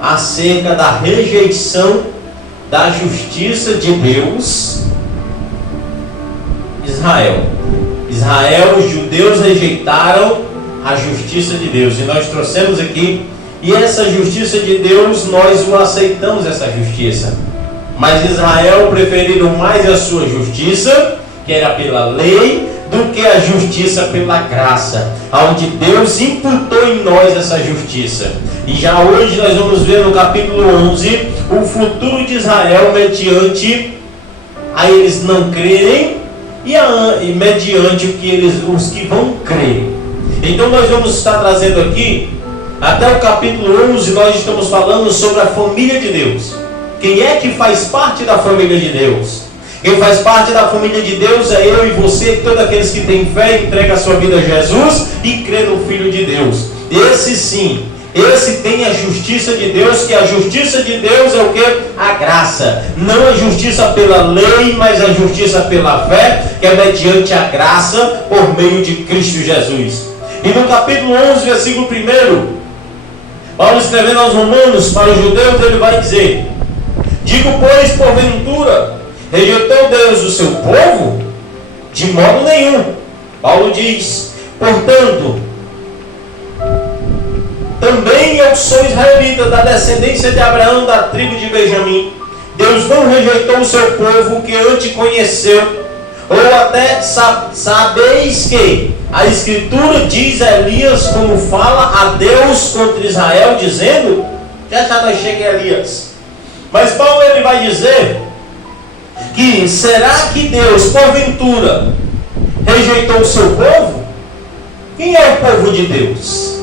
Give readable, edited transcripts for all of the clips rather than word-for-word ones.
acerca da rejeição da justiça de Deus. Israel, os judeus rejeitaram a justiça de Deus, e nós trouxemos aqui, e essa justiça de Deus, nós o aceitamos, essa justiça, mas Israel preferiram mais a sua justiça, que era pela lei, do que a justiça pela graça, onde Deus imputou em nós essa justiça. E já hoje nós vamos ver no capítulo 11 o futuro de Israel mediante a eles não crerem e mediante os que vão crer. Então nós vamos estar trazendo aqui até o capítulo 11. Nós estamos falando sobre a família de Deus. Quem é que faz parte da família de Deus? Quem faz parte da família de Deus é eu e você, todos aqueles que têm fé, entregam a sua vida a Jesus e crê no Filho de Deus. Esse sim, esse tem a justiça de Deus, que a justiça de Deus é o que? A graça. Não a justiça pela lei, mas a justiça pela fé, que é mediante a graça por meio de Cristo Jesus. E no capítulo 11, versículo 1, Paulo escrevendo aos Romanos, para os judeus, ele vai dizer: digo, pois, porventura, rejeitou Deus o seu povo? De modo nenhum. Paulo diz: portanto, também eu sou israelita, da descendência de Abraão, da tribo de Benjamim. Deus não rejeitou o seu povo que antes conheceu. Ou até sabeis que a Escritura diz a Elias, como fala a Deus contra Israel, dizendo, já nós chega em Elias. Mas Paulo ele vai dizer que será que Deus, porventura, rejeitou o seu povo? Quem é o povo de Deus?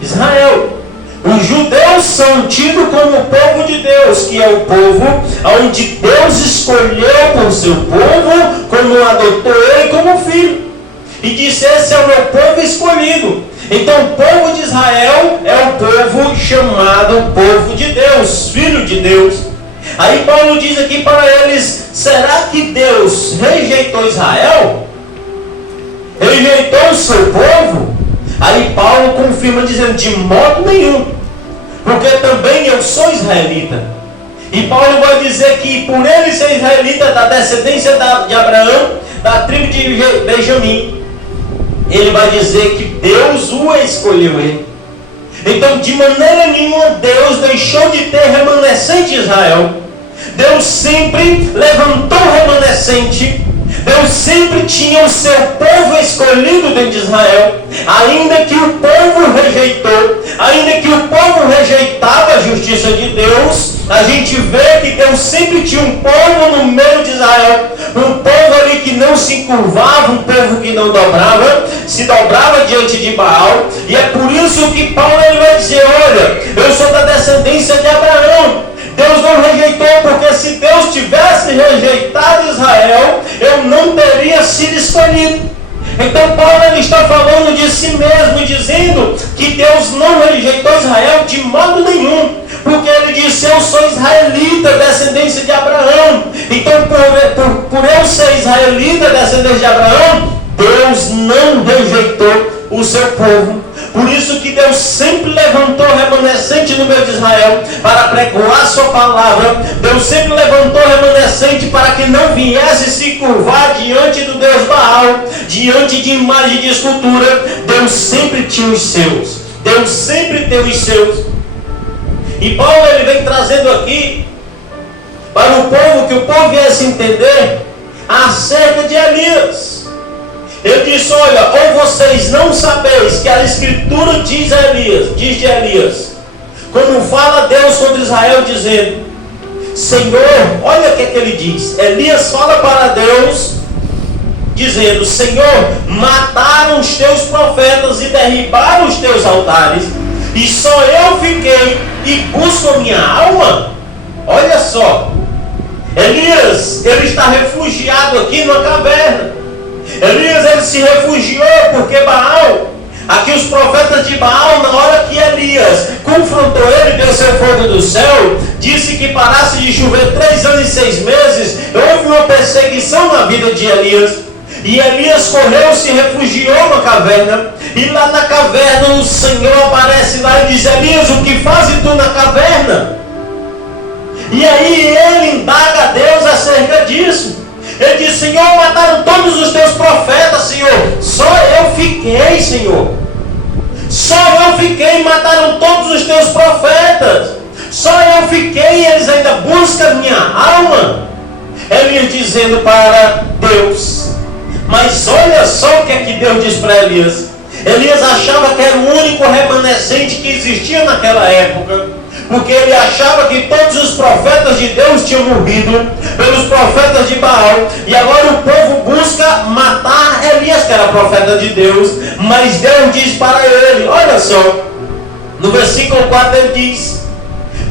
Israel. Os judeus são tidos como o povo de Deus, que é o povo onde Deus escolheu por seu povo, como adotou ele como filho. E disse: esse é o meu povo escolhido. Então o povo de Israel é o povo chamado povo de Deus, filho de Deus. Aí Paulo diz aqui para eles: será que Deus rejeitou Israel? Rejeitou o seu povo? Aí Paulo confirma dizendo: de modo nenhum, porque também eu sou israelita. E Paulo vai dizer que por ele ser israelita, da descendência de Abraão, da tribo de Benjamim, ele vai dizer que Deus o escolheu ele. Então de maneira nenhuma Deus deixou de ter remanescente em Israel. Deus sempre levantou remanescente. Deus sempre tinha o seu povo escolhido dentro de Israel. Ainda que o povo rejeitou, ainda que o povo rejeitava a justiça de Deus, a gente vê que Deus sempre tinha um povo no meio de Israel, um povo ali que não se curvava, um povo que não dobrava, se dobrava diante de Baal. E é por isso que Paulo ele vai dizer: olha, eu sou da descendência de Abraão. Deus não rejeitou, porque se Deus tivesse rejeitado Israel, eu não teria sido escolhido. Então Paulo ele está falando de si mesmo, dizendo que Deus não rejeitou Israel de modo nenhum, porque ele disse: eu sou israelita, descendência de Abraão. Então por eu ser israelita, descendência de Abraão, Deus não rejeitou o seu povo. Por isso que Deus sempre levantou remanescente no meio de Israel para pregoar sua palavra. Deus sempre levantou remanescente para que não viesse se curvar diante do Deus Baal, diante de imagem de escultura. Deus sempre tinha os seus. Deus sempre teve os seus. E Paulo ele vem trazendo aqui para o povo, que o povo viesse entender acerca de Elias. Ele disse: olha, ou vocês não sabeis que a Escritura diz de Elias, como fala Deus contra Israel, dizendo: Senhor, olha o que ele diz. Elias fala para Deus, dizendo: Senhor, mataram os teus profetas e derribaram os teus altares, e só eu fiquei e busco a minha alma. Olha só, Elias, ele está refugiado aqui numa caverna. Elias ele se refugiou porque Baal, aqui os profetas de Baal, na hora que Elias confrontou ele, desceu fogo do céu, disse que parasse de chover 3 anos e 6 meses, houve uma perseguição na vida de Elias. E Elias correu, se refugiou na caverna. E lá na caverna o Senhor aparece lá e diz: Elias, o que faz E aí ele indaga a Deus acerca disso. Ele diz: Senhor, mataram todos os teus profetas, Senhor. Só eu fiquei, Senhor. Só eu fiquei, mataram todos os teus profetas. Só eu fiquei, eles ainda buscam minha alma. Elias dizendo para Deus. Mas olha só o que é que Deus diz para Elias. Elias achava que era o único remanescente que existia naquela época, porque ele achava que todos os profetas de Deus tinham morrido pelos profetas de Baal, e agora o povo busca matar Elias, que era profeta de Deus. Mas Deus diz para ele, olha só, no versículo 4 ele diz: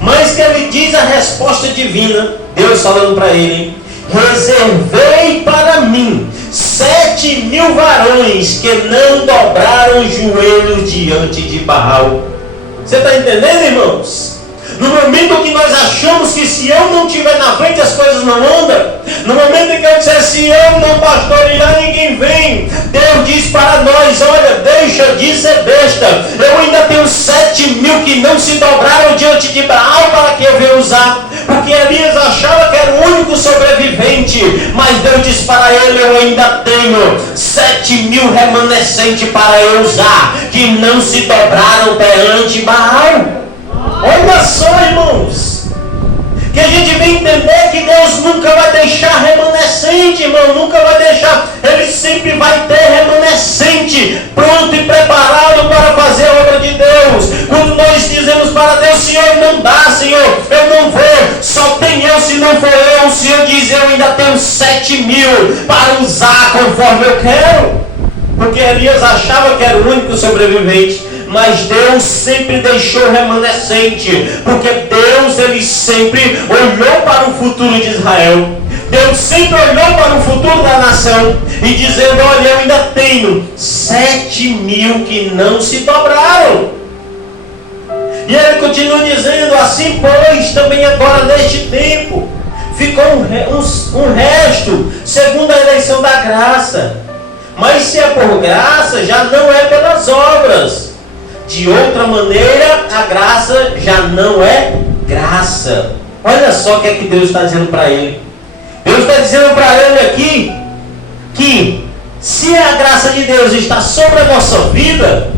mas que ele diz a resposta divina, Deus falando para ele: reservei para mim 7.000 varões que não dobraram os joelhos diante de Baal. Você está entendendo, irmãos? No momento que nós achamos que se eu não estiver na frente as coisas não andam, no momento em que eu disser se eu não pastorear ninguém vem, Deus diz para nós: olha, deixa de ser besta, eu ainda tenho 7.000 que não se dobraram diante de Baal para que eu venha usar. Porque Elias achava que era o único sobrevivente, mas Deus disse para ele: eu ainda tenho 7.000 remanescentes para eu usar, que não se dobraram perante Baal. Olha só, irmãos, que a gente vem entender que Deus nunca vai deixar remanescente, irmão, nunca vai deixar. Ele sempre vai ter remanescente pronto e preparado para fazer a obra de Deus. Quando nós dizemos para Deus: Senhor, não dá, Senhor, eu não vou, só tem eu, se não for eu, o Senhor diz: eu ainda tenho 7.000 para usar conforme eu quero. Porque Elias achava que era o único sobrevivente, mas Deus sempre deixou remanescente, porque Deus, ele sempre olhou para o futuro de Israel. Deus sempre olhou para o futuro da nação e dizendo: olha, eu ainda tenho 7.000 que não se dobraram. E ele continua dizendo: assim pois, também agora neste tempo ficou um resto segundo a eleição da graça. Mas se é por graça, já não é pelas obras. De outra maneira, a graça já não é graça. Olha só o que é que Deus está dizendo para ele. Deus está dizendo para ele aqui que se a graça de Deus está sobre a nossa vida,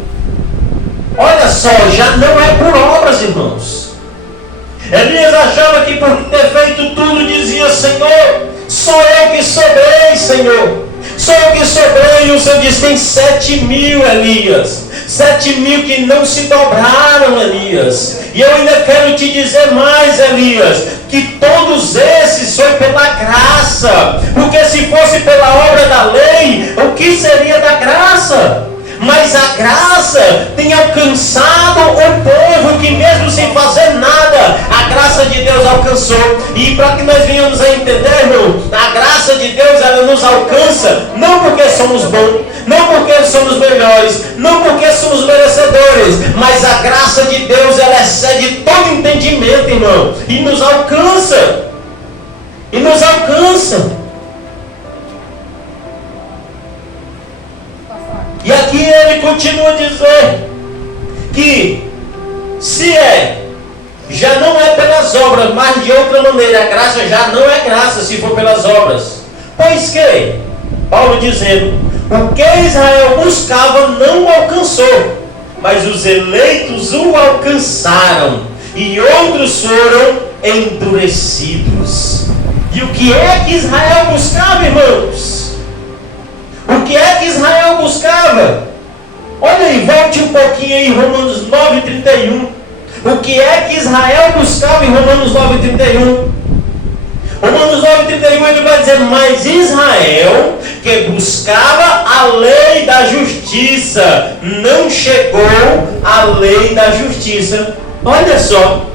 olha só, já não é por obras, irmãos. Elias achava que por ter feito tudo dizia: Senhor, sou eu que sobrei, Senhor. Sou eu que sobrei. E o Senhor diz: tem 7.000, Elias. 7.000 que não se dobraram, Elias. E eu ainda quero te dizer mais, Elias, que todos esses foi pela graça. Porque se fosse pela obra da lei, o que seria da graça? Mas a graça tem alcançado o povo que mesmo sem fazer nada, a graça de Deus alcançou. E para que nós venhamos a entender, irmão, a graça de Deus, ela nos alcança não porque somos bons, não porque somos melhores, não porque somos merecedores, mas a graça de Deus, ela excede todo entendimento, irmão, e nos alcança. E nos alcança. E aqui ele continua a dizer que se já não é pelas obras, mas de outra maneira, a graça já não é graça se for pelas obras. Pois que, Paulo dizendo, o que Israel buscava não o alcançou, mas os eleitos o alcançaram, e outros foram endurecidos. E o que é que Israel buscava, irmãos? O que é que Israel buscava? Olha aí, volte um pouquinho aí, Romanos 9:31. O que é que Israel buscava em Romanos 9:31? Romanos 9:31 ele vai dizer: mas Israel, que buscava a lei da justiça, não chegou à lei da justiça. Olha só,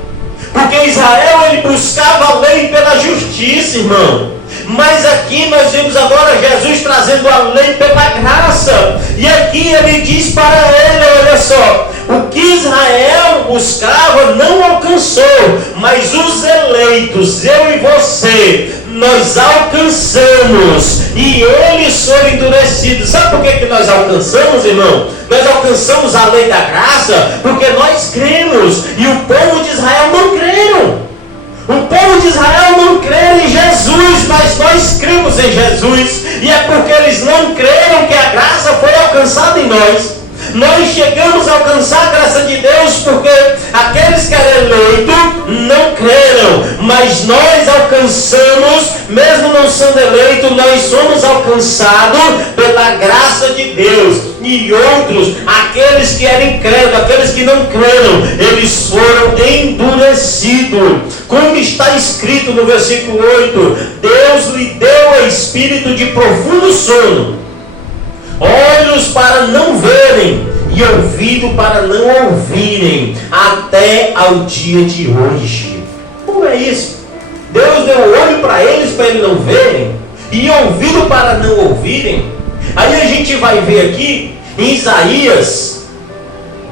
porque Israel ele buscava a lei pela justiça, irmão. Mas aqui nós vemos agora Jesus trazendo a lei pela graça. E aqui ele diz para ele: olha só, o que Israel buscava não alcançou, mas os eleitos, eu e você, nós alcançamos, e eles foram endurecidos. Sabe por que nós alcançamos, irmão? Nós alcançamos a lei da graça porque nós cremos, e o povo de Israel não creram. O povo de Jesus, e é porque eles não creram que a graça foi alcançada em nós. Nós chegamos a alcançar a graça de Deus porque aqueles que eram eleitos não creram, mas nós alcançamos, mesmo não sendo eleitos, nós somos alcançados pela graça de Deus. E outros, aqueles que eram incrédulos, aqueles que não creram, eles foram endurecidos. Como está escrito no versículo 8: Deus lhe deu o espírito de profundo sono, olhos para não verem e ouvido para não ouvirem, até ao dia de hoje. Como é isso? Deus deu olho para eles não verem e ouvido para não ouvirem. Aí a gente vai ver aqui em Isaías,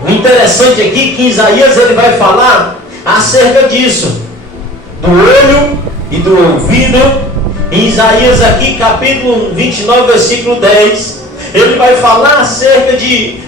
o interessante aqui é que Isaías ele vai falar acerca disso, do olho e do ouvido. Em Isaías aqui, capítulo 29, versículo 10, ele vai falar acerca de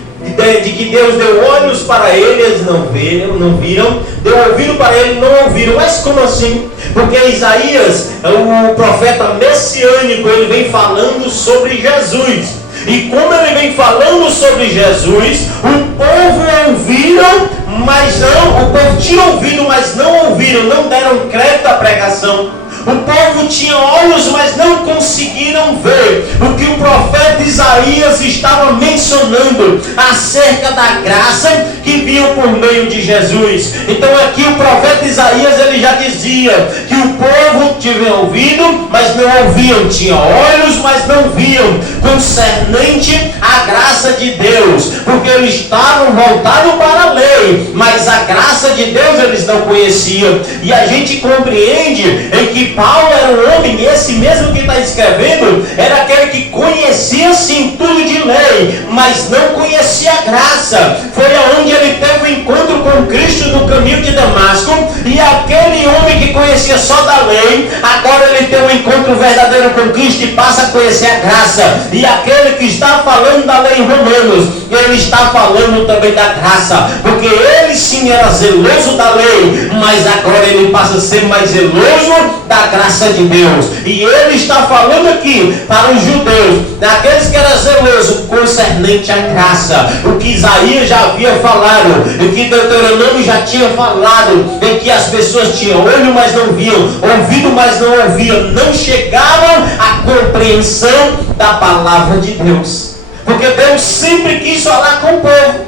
que Deus deu olhos para eles, não viram, deu ouvido para eles, não ouviram. Mas como assim? Porque Isaías, o profeta messiânico, ele vem falando sobre Jesus. E como ele vem falando sobre Jesus, o povo ouviram, mas não, o povo tinha ouvido, mas não ouviram, não deram crédito à pregação. O povo tinha olhos, mas não conseguiram ver o que o profeta Isaías estava mencionando acerca da graça que vinha por meio de Jesus. Então aqui o profeta Isaías ele já dizia que o povo tinha ouvido, mas não ouviam, tinha olhos, mas não viam, concernente à graça de Deus, porque eles estavam voltados para a lei, mas a graça de Deus eles não conheciam. E a gente compreende em que Paulo era um homem, esse mesmo que está escrevendo, era aquele que conhecia sim tudo de lei, mas não conhecia a graça. Foi aonde ele teve o encontro com Cristo no caminho de Damasco, e aquele homem que conhecia só da lei, agora ele tem um encontro verdadeiro com Cristo e passa a conhecer a graça. E aquele que está falando da lei em Romanos, ele está falando também da graça, porque ele sim era zeloso da lei, mas agora ele passa a ser mais zeloso da graça de Deus. E ele está falando aqui para os judeus, daqueles que eram zelosos concernente à graça, o que Isaías já havia falado, o que Deuteronômio já tinha falado, em que as pessoas tinham olho, mas não viam, ouvido, mas não ouviam, não chegavam à compreensão da palavra de Deus, porque Deus sempre quis falar com o povo,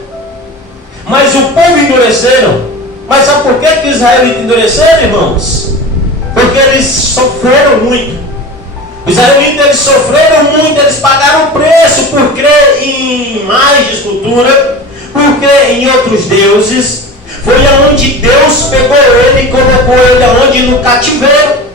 mas o povo endureceram. Mas sabe por que os israelitas endureceram, irmãos? Porque eles sofreram muito. Os israelitas eles sofreram muito, eles pagaram o preço por crer em imagens de escultura, por crer em outros deuses. Foi aonde Deus pegou ele e colocou ele aonde? No cativeiro.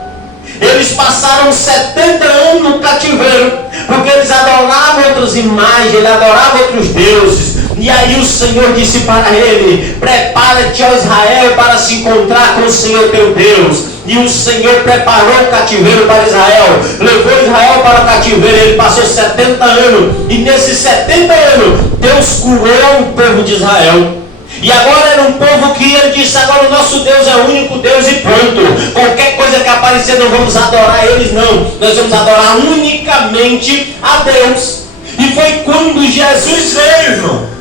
Eles passaram 70 anos no cativeiro, porque eles adoravam outras imagens, eles adoravam outros deuses. E aí o Senhor disse para ele: prepara-te, ó Israel, para se encontrar com o Senhor teu Deus. E o Senhor preparou o cativeiro para Israel, levou Israel para o cativeiro. Ele passou 70 anos, e nesses 70 anos Deus curou o povo de Israel. E agora era um povo que ele disse: agora o nosso Deus é o único Deus e pronto. Qualquer coisa que aparecer, não vamos adorar eles, não. Nós vamos adorar unicamente a Deus. E foi quando Jesus veio, irmão.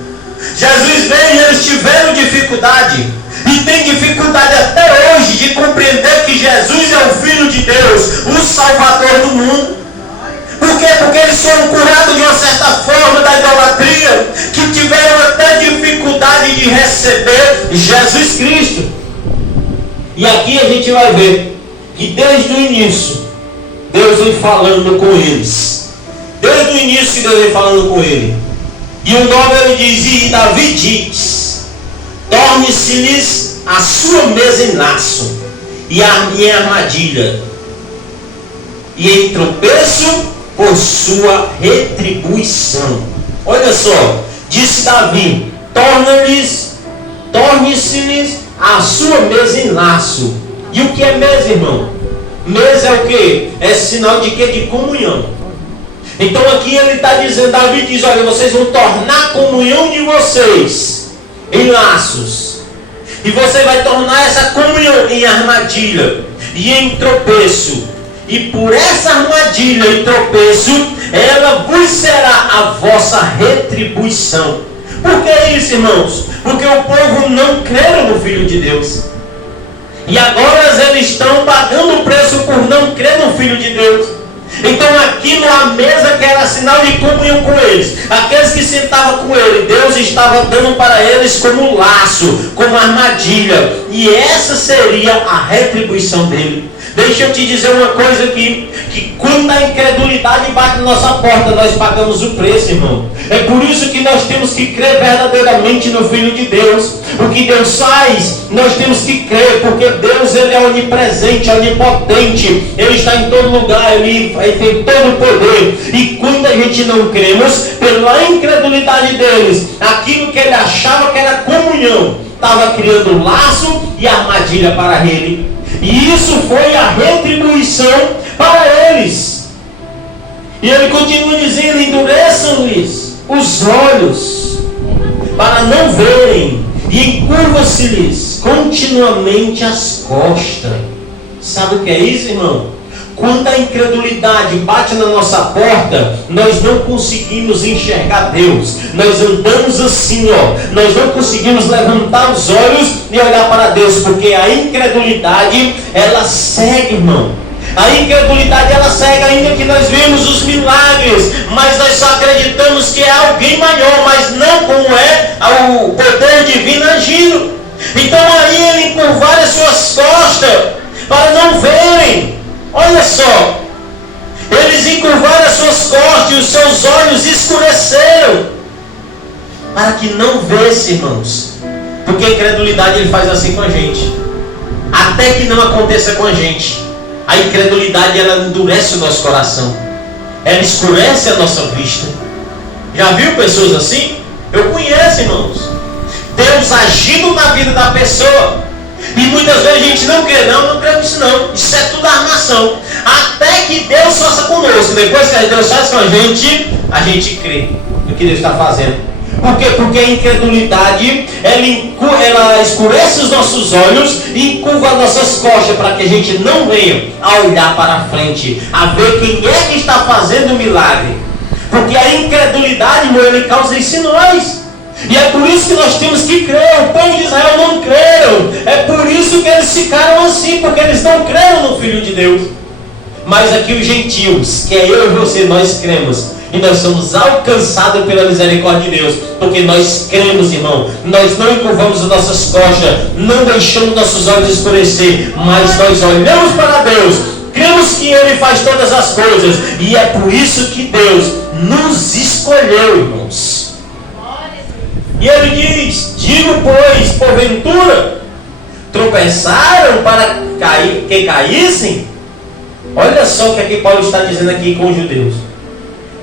Jesus veio e eles tiveram dificuldade. E tem dificuldade até hoje de compreender que Jesus é o Filho de Deus, o Salvador do mundo. Por quê? Porque eles foram curados de uma certa forma da idolatria, que tiveram até dificuldade de receber Jesus Cristo. E aqui a gente vai ver que desde o início, Deus vem falando com eles. Desde o início Deus vem falando com ele. E o 9 ele diz: e Davi diz: torne-se-lhes a sua mesa em laço, e em armadilha, e em tropeço por sua retribuição. Olha só, disse Davi: torne-se-lhes a sua mesa em laço. E o que é mesa, irmão? Mesa é o que? É sinal de que? De comunhão. Então aqui ele está dizendo, Davi diz: olha, vocês vão tornar a comunhão de vocês em laços, e você vai tornar essa comunhão em armadilha, e em tropeço, e por essa armadilha e tropeço, ela vos será a vossa retribuição. Por que isso, irmãos? Porque o povo não creu no Filho de Deus. E agora eles estão pagando o preço por não crer no Filho de Deus. Então aquilo, a mesa que era sinal de comunhão com eles, aqueles que sentavam com ele, Deus estava dando para eles como laço, como armadilha. E essa seria a retribuição dele. Deixa eu te dizer uma coisa aqui, que quando a incredulidade bate na nossa porta, nós pagamos o preço, irmão. É por isso que nós temos que crer verdadeiramente no Filho de Deus. O que Deus faz, nós temos que crer, porque Deus, ele é onipresente, onipotente, ele está em todo lugar, ele tem todo o poder. E quando a gente não cremos, pela incredulidade deles, aquilo que ele achava que era comunhão, estava criando laço e armadilha para ele. E isso foi a retribuição para eles. E ele continua dizendo: endureçam-lhes os olhos para não verem, e encurvam-se-lhes continuamente as costas. Sabe o que é isso, irmão? Quando a incredulidade bate na nossa porta, nós não conseguimos enxergar Deus. Nós andamos assim, nós não conseguimos levantar os olhos e olhar para Deus, porque a incredulidade, ela segue, irmão. A incredulidade, ela segue, ainda que nós vemos os milagres, mas nós só acreditamos que é alguém maior, mas não como é o poder divino agindo. Então aí ele encurvar as suas costas para não verem. Olha só, eles encurvaram as suas costas e os seus olhos escureceram, para que não vesse, irmãos. Porque a incredulidade, ele faz assim com a gente, até que não aconteça com a gente. A incredulidade, ela endurece o nosso coração, ela escurece a nossa vista. Já viu pessoas assim? Eu conheço, irmãos. Deus agindo na vida da pessoa, e muitas vezes a gente não crê, não crê nisso não. Isso é tudo armação. Até que Deus faça conosco. Depois que Deus faz com a gente crê no que Deus está fazendo. Por quê? Porque a incredulidade, ela escurece os nossos olhos e encurva as nossas costas, para que a gente não venha a olhar para frente, a ver quem é que está fazendo o milagre. Porque a incredulidade, irmão, ele causa isso em nós. E é por isso que nós temos que crer. O povo de Israel não creram. É por isso que eles ficaram assim, porque eles não creram no Filho de Deus. Mas aqui os gentios, que é eu e você, nós cremos. E nós somos alcançados pela misericórdia de Deus, porque nós cremos, irmão. Nós não encurvamos as nossas costas, não deixamos nossos olhos escurecer, mas nós olhamos para Deus, cremos que Ele faz todas as coisas. E é por isso que Deus nos escolheu, irmãos. E ele diz: digo, pois, porventura, tropeçaram para que caíssem? Olha só o que aqui Paulo está dizendo aqui com os judeus.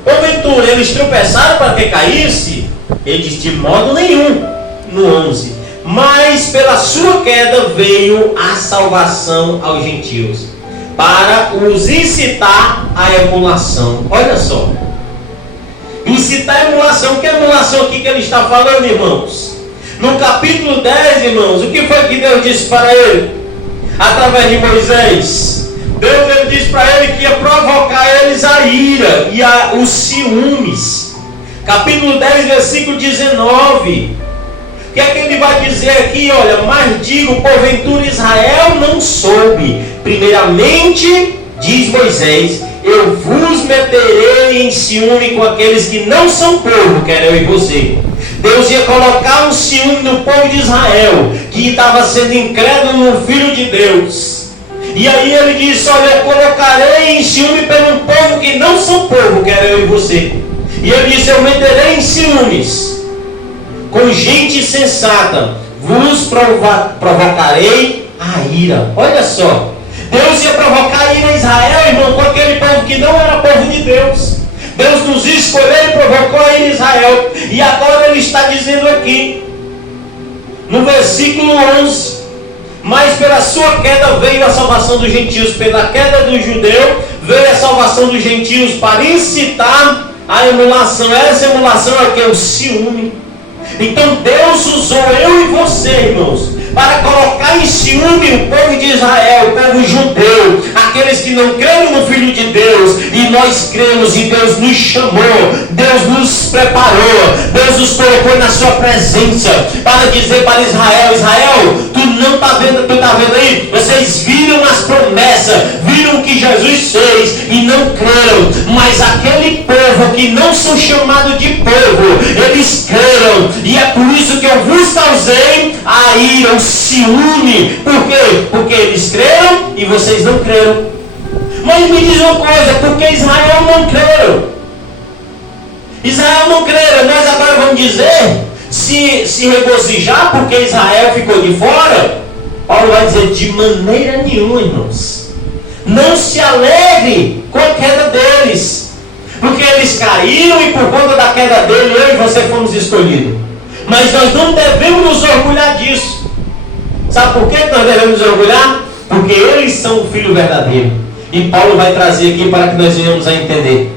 Porventura, eles tropeçaram para que caísse? Ele diz: de modo nenhum, no 11. Mas pela sua queda veio a salvação aos gentios, para os incitar à emulação. Olha só. Incitar a emulação. Que emulação aqui que ele está falando, irmãos? No capítulo 10, irmãos, o que foi que Deus disse para ele? Através de Moisés, Deus, ele disse para ele que ia provocar eles a ira e os ciúmes. Capítulo 10, versículo 19. O que é que ele vai dizer aqui? Olha: mas digo, porventura Israel não soube. Primeiramente, diz Moisés, eu vos meterei em ciúme com aqueles que não são povo, que era eu e você. Deus ia colocar um ciúme no povo de Israel, que estava sendo incrédulo no Filho de Deus. E aí ele disse: olha, eu colocarei em ciúme pelo povo que não são povo, que era eu e você. E ele disse: eu meterei em ciúmes com gente sensata, vos provocarei a ira. Olha só, Deus ia provocar a ira a Israel, irmão, com aquele povo que não era povo de Deus. Deus nos escolheu e provocou a ira a Israel. E agora ele está dizendo aqui, no versículo 11: mas pela sua queda veio a salvação dos gentios. Pela queda do judeu veio a salvação dos gentios, para incitar a emulação. Essa emulação aqui é o ciúme. Então Deus usou eu e você, irmãos, para colocar em ciúme o povo de Israel, o povo judeu, aqueles que não creram no nós cremos e Deus nos chamou, Deus nos preparou, Deus nos colocou na sua presença para dizer para Israel: Israel, tu não está vendo, tu está vendo aí? Vocês viram as promessas, viram o que Jesus fez e não creram, mas aquele povo que não são chamados de povo, eles creram, e é por isso que eu vos causei a ira, o ciúme. Por quê? Porque eles creram e vocês não creram. Mas me diz uma coisa: por que Israel não creram? Israel não creram. Nós agora vamos dizer, se regozijar porque Israel ficou de fora? Paulo vai dizer: de maneira nenhuma, irmãos. Não se alegre com a queda deles, porque eles caíram e por conta da queda dele, eu e você fomos escolhidos. Mas nós não devemos nos orgulhar disso. Sabe por que nós devemos nos orgulhar? Porque eles são o filho verdadeiro. E Paulo vai trazer aqui para que nós venhamos a entender.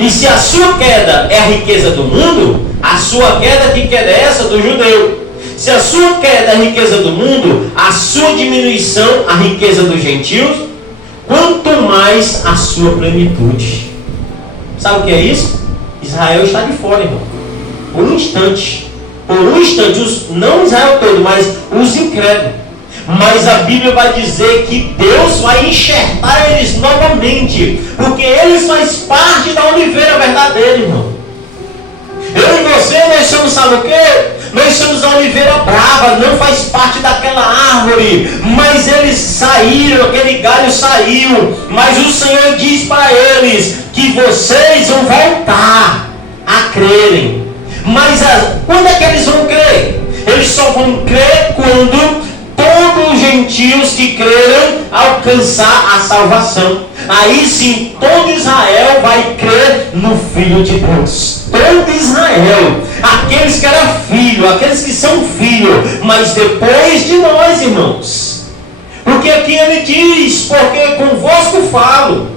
E se a sua queda é a riqueza do mundo, a sua queda, que queda é essa? Do judeu. Se a sua queda é a riqueza do mundo, a sua diminuição, a riqueza dos gentios, quanto mais a sua plenitude. Sabe o que é isso? Israel está de fora, irmão. Por um instante, não Israel todo, mas os incrédulos. Mas a Bíblia vai dizer que Deus vai enxertar eles novamente, porque eles fazem parte da oliveira verdadeira, irmão. Eu e você, nós somos, sabe o quê? Nós somos a oliveira brava, não faz parte daquela árvore, mas eles saíram, aquele galho saiu, mas o Senhor diz para eles que vocês vão voltar a crerem. Mas quando é que eles vão crer? Eles só vão crer quando todos os gentios que creram alcançar a salvação. Aí sim, todo Israel vai crer no Filho de Deus. Todo Israel, aqueles que eram filho, aqueles que são filho, mas depois de nós, irmãos. Porque aqui ele diz: porque convosco falo,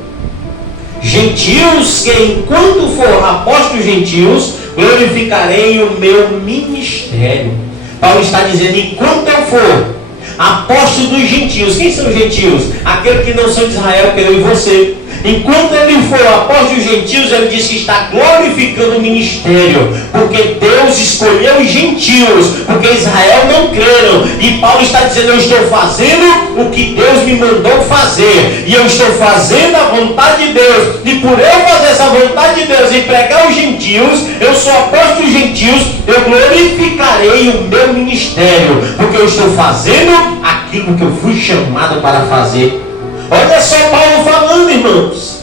gentios, que enquanto for apóstolo gentios, glorificarei o meu ministério. Paulo está dizendo: enquanto eu for apóstolo dos gentios. Quem são os gentios? Aqueles que não são de Israel, que eu e você. Enquanto ele for apóstolo dos gentios, ele diz que está glorificando o ministério, porque Deus escolheu os gentios, porque Israel não creram. E Paulo está dizendo: eu estou fazendo o que Deus me mandou fazer, e eu estou fazendo a vontade de Deus, e por eu fazer essa vontade de Deus e pregar os gentios, eu sou apóstolo dos gentios, eu glorificarei o meu ministério, porque eu estou fazendo aquilo que eu fui chamado para fazer. Olha só Paulo falando, irmãos.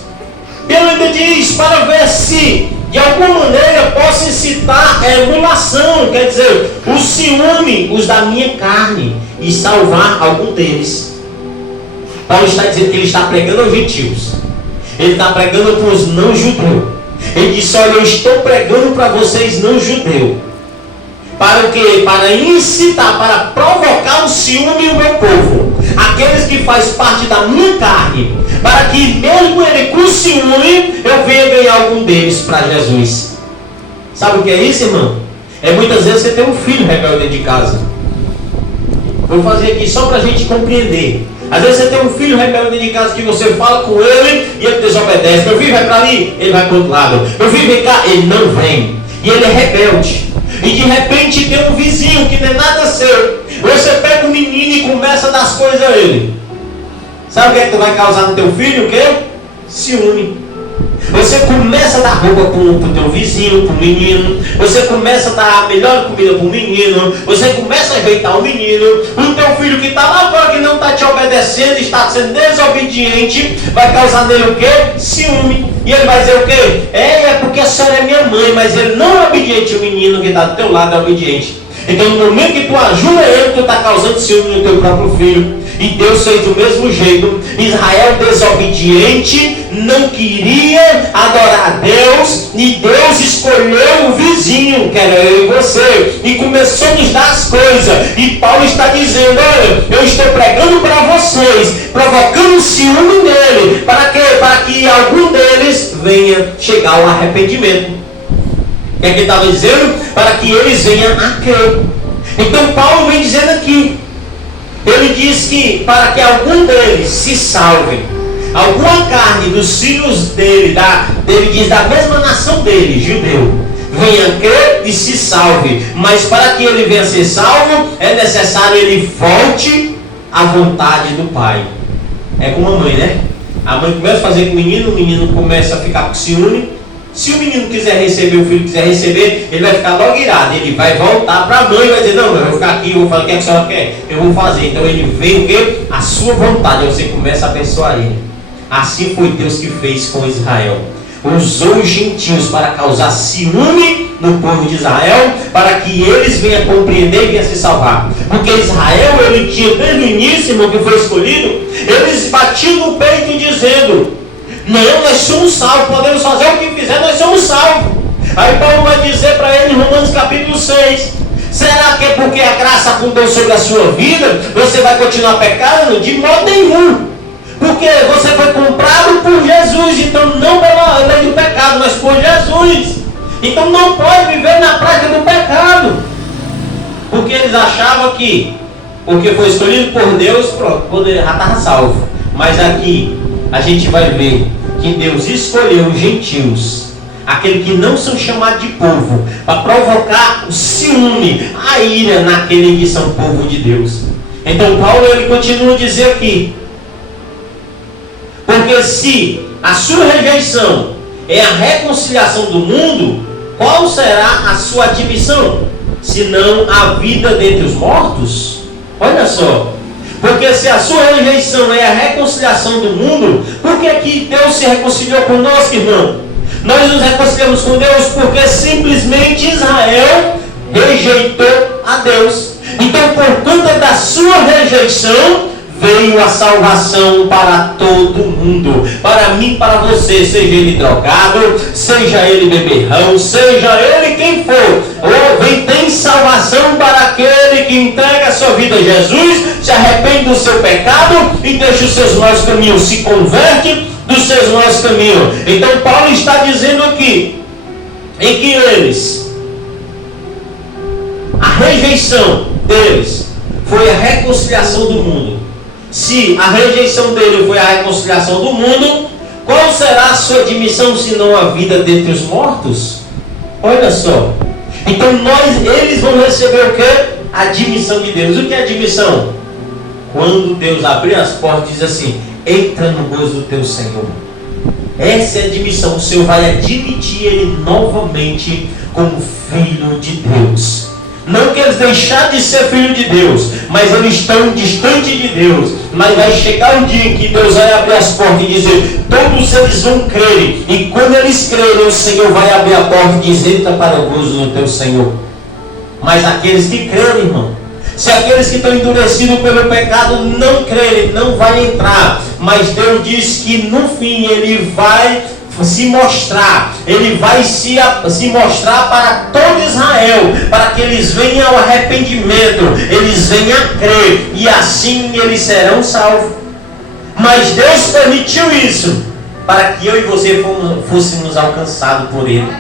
Ele ainda diz: para ver se de alguma maneira posso incitar a emulação, quer dizer, o ciúme, os da minha carne, e salvar algum deles. Paulo está dizendo que ele está pregando aos gentios, ele está pregando para os não judeus. Ele disse: olha, eu estou pregando para vocês não judeus. Para o quê? Para incitar, para provocar o ciúme do meu povo, aqueles que fazem parte da minha carne, para que mesmo ele com ciúme, eu venha ganhar algum deles para Jesus. Sabe o que é isso, irmão? É muitas vezes você tem um filho rebelde dentro de casa. Vou fazer aqui só para a gente compreender. Às vezes você tem um filho rebelde dentro de casa que você fala com ele e ele desobedece. Meu filho vai para ali, ele vai para o outro lado. Meu filho vem cá, ele não vem. E ele é rebelde. E de repente tem um vizinho que não é nada seu. Você pega o menino e começa a dar as coisas a ele. Sabe o que é que tu vai causar no teu filho? O quê? Ciúme. Você começa a dar roupa para o teu vizinho, para o menino. Você começa a dar a melhor comida para o menino. Você começa a ajeitar o menino. O teu filho que está lá fora, que não está te obedecendo, está sendo desobediente, vai causar nele o quê? Ciúme. E ele vai dizer o quê? É porque a senhora é minha mãe, mas ele não é obediente. O menino que está do teu lado é obediente. Então no momento que tu ajuda ele, tu está causando ciúme no teu próprio filho. E Deus fez do mesmo jeito. Israel desobediente não queria adorar a Deus, e Deus escolheu o vizinho, que era eu e você, e começou a nos dar as coisas. E Paulo está dizendo: olha, eu estou pregando para vocês, provocando ciúme nele, para que algum deles venha chegar ao arrependimento. O que é que ele estava dizendo? Para que eles venham a crer. Então Paulo vem dizendo aqui, ele diz que para que algum deles se salvem, alguma carne dos filhos dele, ele diz da mesma nação dele, judeu, venha crer e se salve. Mas para que ele venha ser salvo, é necessário ele volte à vontade do Pai. É como a mãe, né? A mãe começa a fazer com o menino começa a ficar com ciúme. Se o menino quiser receber, o filho quiser receber, ele vai ficar logo irado. Ele vai voltar para a mãe e vai dizer, não, eu vou ficar aqui, eu vou falar o que a senhora quer, eu vou fazer. Então ele veio o quê? A sua vontade. Aí você começa a abençoar ele. Assim foi Deus que fez com Israel. Usou os gentios para causar ciúme no povo de Israel, para que eles venham compreender e venham se salvar. Porque Israel, ele tinha desde o início, irmão, que foi escolhido, eles batiam no peito dizendo, não, nós somos salvos, podemos fazer o que fizer, nós somos salvos. Aí Paulo vai dizer para ele em Romanos capítulo 6, será que é porque a graça abundou sobre a sua vida, você vai continuar pecando? De modo nenhum. Porque você foi comprado por Jesus, então não pela lei do pecado, mas por Jesus. Então não pode viver na prática do pecado. Porque eles achavam que, porque foi escolhido por Deus, pronto, já estava salvo. Mas aqui a gente vai ver que Deus escolheu os gentios, aqueles que não são chamados de povo, para provocar o ciúme, a ira naqueles que são povo de Deus. Então Paulo ele continua a dizer aqui, porque se a sua rejeição é a reconciliação do mundo, qual será a sua admissão? Senão a vida dentre os mortos? Olha só. Porque se a sua rejeição é a reconciliação do mundo, por que que Deus se reconciliou conosco, irmão? Nós nos reconciliamos com Deus porque simplesmente Israel rejeitou a Deus. Então, por conta da sua rejeição, veio a salvação para todo mundo, para mim, para você, seja ele drogado, seja ele beberrão, seja ele quem for. Tem salvação para aquele que entrega a sua vida a Jesus, se arrepende do seu pecado e deixa os seus maus caminhos, se converte dos seus maus caminhos. Então Paulo está dizendo aqui, em que eles, a rejeição deles foi a reconciliação do mundo. Se a rejeição dele foi a reconciliação do mundo, qual será a sua admissão se não a vida dentre os mortos? Olha só. Então eles vão receber o que? A admissão de Deus. O que é admissão? Quando Deus abrir as portas e diz assim, entra no gozo do teu Senhor. Essa é a admissão. O Senhor vai admitir ele novamente como filho de Deus. Não que eles deixaram de ser filho de Deus, mas eles estão distantes de Deus. Mas vai chegar um dia em que Deus vai abrir as portas e dizer, todos eles vão crer. E quando eles crerem, o Senhor vai abrir a porta e dizer, entra para o gozo do teu Senhor. Mas aqueles que crerem, irmão, se aqueles que estão endurecidos pelo pecado não crerem, não vai entrar. Mas Deus diz que no fim ele vai se mostrar, ele vai se mostrar para todo Israel, para que eles venham ao arrependimento, eles venham a crer, e assim eles serão salvos. Mas Deus permitiu isso, para que eu e você fôssemos alcançados por Ele.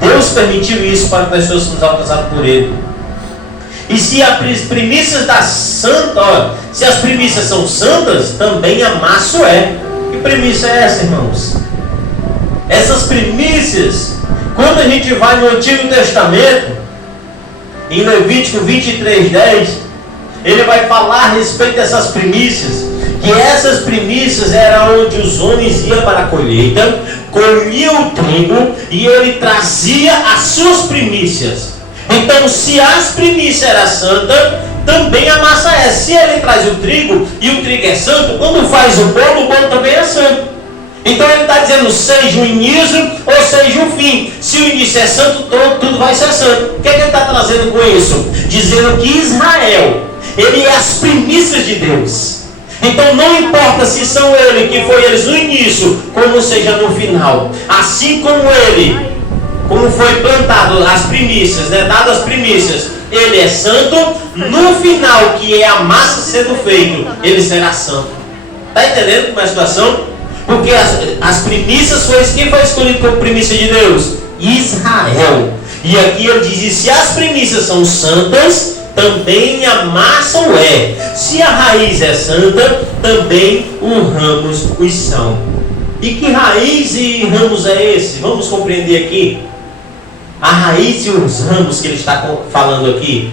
Deus permitiu isso para que nós fôssemos alcançados por Ele. E se as primícias da santa, se as primícias são santas, também a massa é. Que primícia é essa, irmãos? Essas primícias, quando a gente vai no Antigo Testamento, em Levítico 23:10, ele vai falar a respeito dessas primícias, que essas primícias eram onde os homens iam para a colheita, colhiam o trigo e ele trazia as suas primícias. Então, se as primícias eram santas, também a massa é. Se ele traz o trigo e o trigo é santo, quando faz o bolo também é santo. Então ele está dizendo, seja o início ou seja o fim. Se o início é santo, tudo vai ser santo. O que ele está trazendo com isso? Dizendo que Israel, ele é as primícias de Deus. Então não importa se são ele, que foi eles no início, como seja no final. Assim como ele, como foi plantado as primícias, né, dadas as primícias, ele é santo, no final, que é a massa sendo feito, ele será santo. Está entendendo como é a situação? Porque as primícias foi quem foi escolhido como primícia de Deus? Israel. E aqui ele diz, se as primícias são santas, também a massa o é. Se a raiz é santa, também os ramos os são. E que raiz e ramos é esse? Vamos compreender aqui. A raiz e os ramos que ele está falando aqui.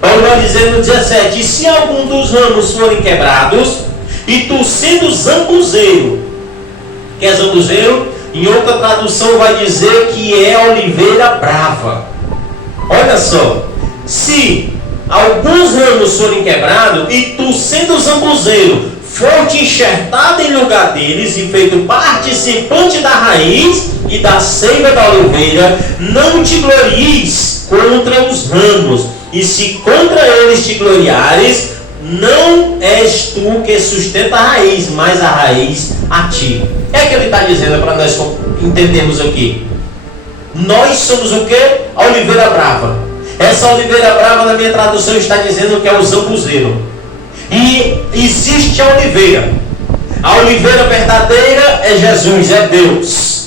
Paulo vai dizer no 17: e se algum dos ramos forem quebrados, e tu sendo zambuzeiro, que é zambuzeiro? Em outra tradução vai dizer que é oliveira brava. Olha só, se alguns ramos forem quebrados, e tu sendo zambuzeiro, for-te enxertado em lugar deles, e feito participante da raiz e da seiva da oliveira, não te glories contra os ramos, e se contra eles te gloriares, não és tu que sustenta a raiz, mas a raiz a ti. É que ele está dizendo para nós entendermos aqui. Nós somos o que? A oliveira brava. Essa oliveira brava, na minha tradução, está dizendo que é o zambuzeiro. E existe a oliveira. A oliveira verdadeira é Jesus, é Deus.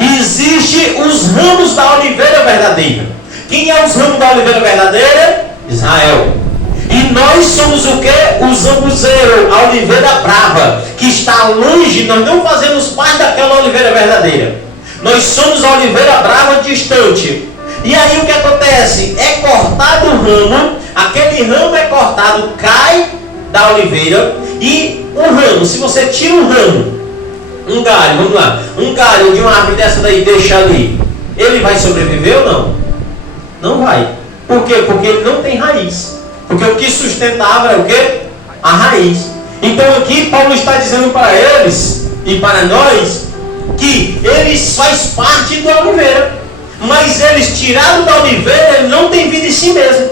E existe os ramos da oliveira verdadeira. Quem é os ramos da oliveira verdadeira? Israel. E nós somos o que? O zambuzeiro, a oliveira brava, que está longe. Nós não fazemos parte daquela oliveira verdadeira. Nós somos a oliveira brava distante. E aí o que acontece? É cortado o ramo, aquele ramo é cortado, cai da oliveira. E um ramo, se você tira um ramo, um galho, vamos lá, um galho de uma árvore dessa daí, deixa ali, ele vai sobreviver ou não? Não vai. Por quê? Porque ele não tem raiz. Porque o que sustentava é o quê? A raiz. Então aqui Paulo está dizendo para eles e para nós que eles fazem parte da oliveira. Mas eles tirados da oliveira, ele não tem vida em si mesmo.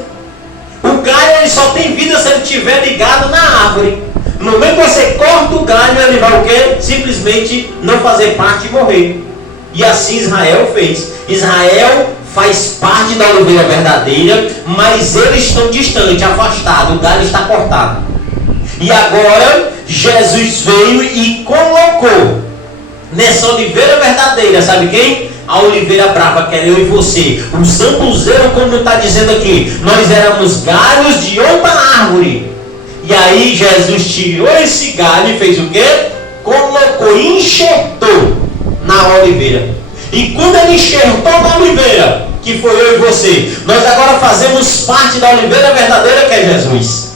O galho ele só tem vida se ele estiver ligado na árvore. No momento que você corta o galho, ele vai o quê? Simplesmente não fazer parte e morrer. E assim Israel fez. Israel faz parte da oliveira verdadeira, mas eles estão distantes, afastados, o galho está cortado. E agora Jesus veio e colocou nessa oliveira verdadeira, sabe quem? A oliveira brava, que era eu e você. O zambuzeiro, como está dizendo aqui, nós éramos galhos de outra árvore. E aí Jesus tirou esse galho e fez o quê? Colocou, enxertou na oliveira. E quando ele enxertou na oliveira, que foi eu e você, nós agora fazemos parte da oliveira verdadeira, que é Jesus.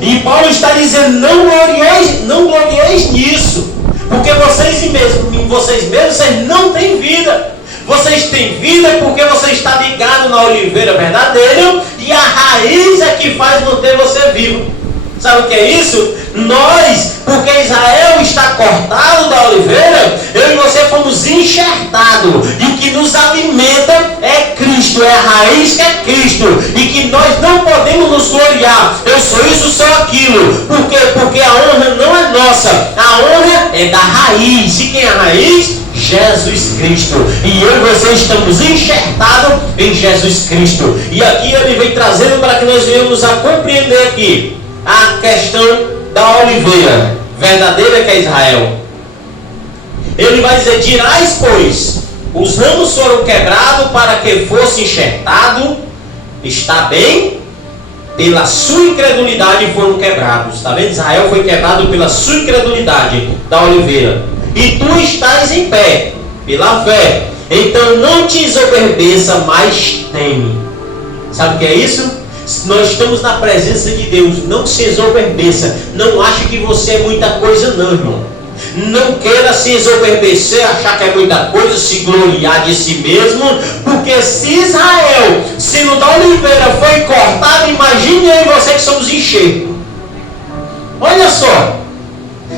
E Paulo está dizendo, não glorieis nisso, porque vocês mesmos, vocês não têm vida. Vocês têm vida porque você está ligado na oliveira verdadeira, e a raiz é que faz manter você vivo. Sabe o que é isso? Nós, porque Israel está cortado da oliveira, eu e você fomos enxertados. E o que nos alimenta é Cristo, é a raiz que é Cristo. E que nós não podemos nos gloriar. Eu sou isso, sou aquilo. Por quê? Porque a honra não é nossa. A honra é da raiz. E quem é a raiz? Jesus Cristo. E eu e você estamos enxertados em Jesus Cristo. E aqui ele vem trazendo para que nós venhamos a compreender aqui a questão da oliveira verdadeira, que é Israel. Ele vai dizer, dirais, pois, os ramos foram quebrados para que fosse enxertado. Está bem? Pela sua incredulidade foram quebrados. Está vendo? Israel foi quebrado pela sua incredulidade da oliveira. E tu estás em pé pela fé. Então não te ensoberbeça, mas teme. Sabe o que é isso? Nós estamos na presença de Deus. Não se exoberbeça. Não ache que você é muita coisa, não, irmão. Não queira se exoberbecer, achar que é muita coisa, se gloriar de si mesmo. Porque se Israel, sendo da oliveira, foi cortado, imagine eu e você que somos enxertos. Olha só.